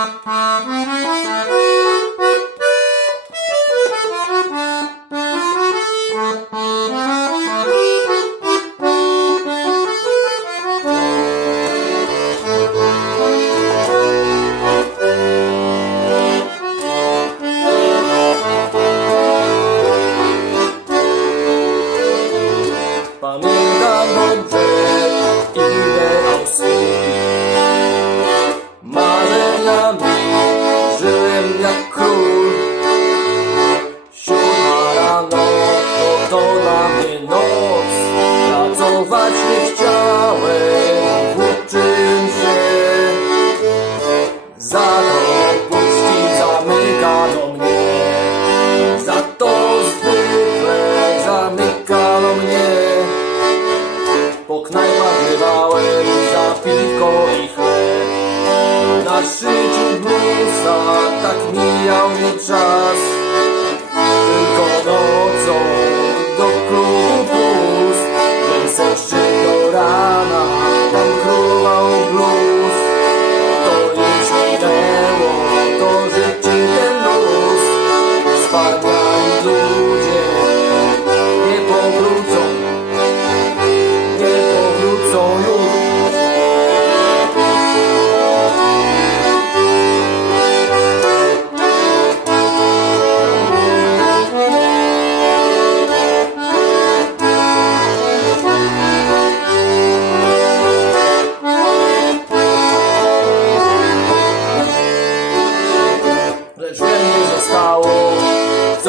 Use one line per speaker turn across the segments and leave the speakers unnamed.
Thank you. Pracować nie chciałem, się Za to puści zamykano mnie. Za to zwykle zamykano mnie. Po knajpach bywałem za piwko i chleb. Na szyciu blusa tak mijał mi czas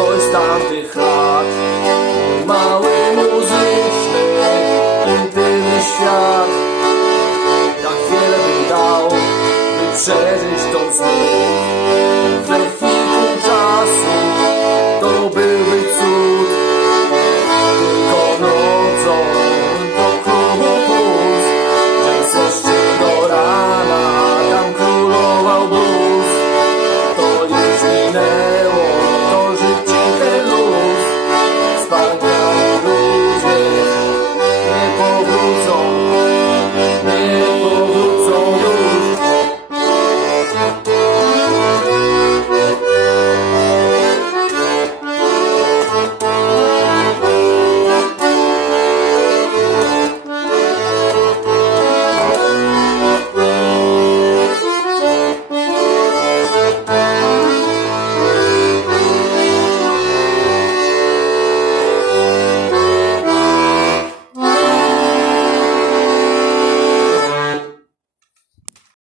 coś z tamtych lat. Mały muzyczny, intymny świat. Tak wiele bym dał, by przeżyć to znów